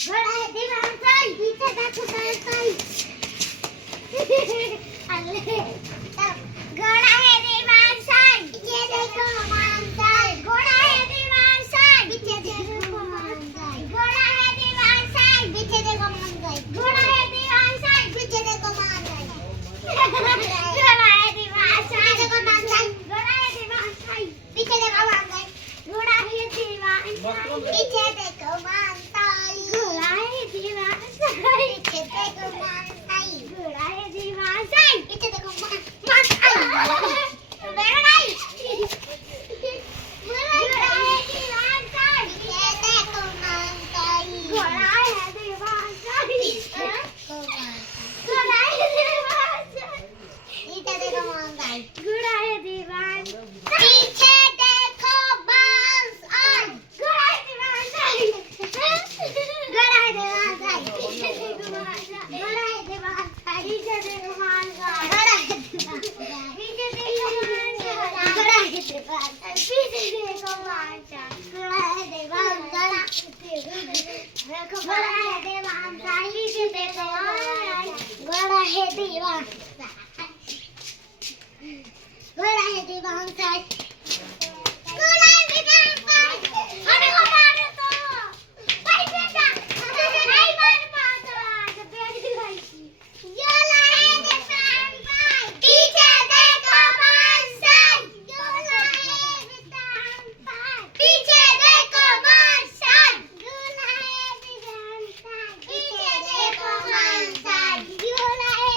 घोड़ा है दीवान साई पीछे देखो साई अरे घोड़ा है दीवान साई पीछे देखो मान साई घोड़ा है दीवान साई पीछे देखो मान साई घोड़ा है दीवान साई पीछे देखो मान साई घोड़ा है दीवान साई पीछे देखो मान साई घोड़ा है दीवान साई देखो मान साई घोड़ा है दीवान साई पीछे देखो मान साई घोड़ा है दीवान साई पीछे देखो मान साई घोड़ा है दीवान साई पीछे देखो मान साई घोड़ा है दीवान साई पीछे देखो मान साई बेटा नहीं घोड़ा है दीवान साई पीछे देखो मान साई घोड़ा है दीवान साई घोड़ा है दीवान साई पीछे देखो मान साई घोड़ा है दीवान पीछे देखो मान साई घोड़ा है दीवान साई घोड़ा है दीवान साई पीछे देखो मान साई घोड़ा है दीवान साई पीछे देखो मान साई घोड़ा है दीवान साई पीछे देखो मान साई घोड़ा है दीवान साई पीछे देखो मान साई घोड़ा है दीवान साई देखो घोड़ा है दीवान साई पीछे देखो मान साई घोड़ा है दीवान साई घोड़ा है दीवान साई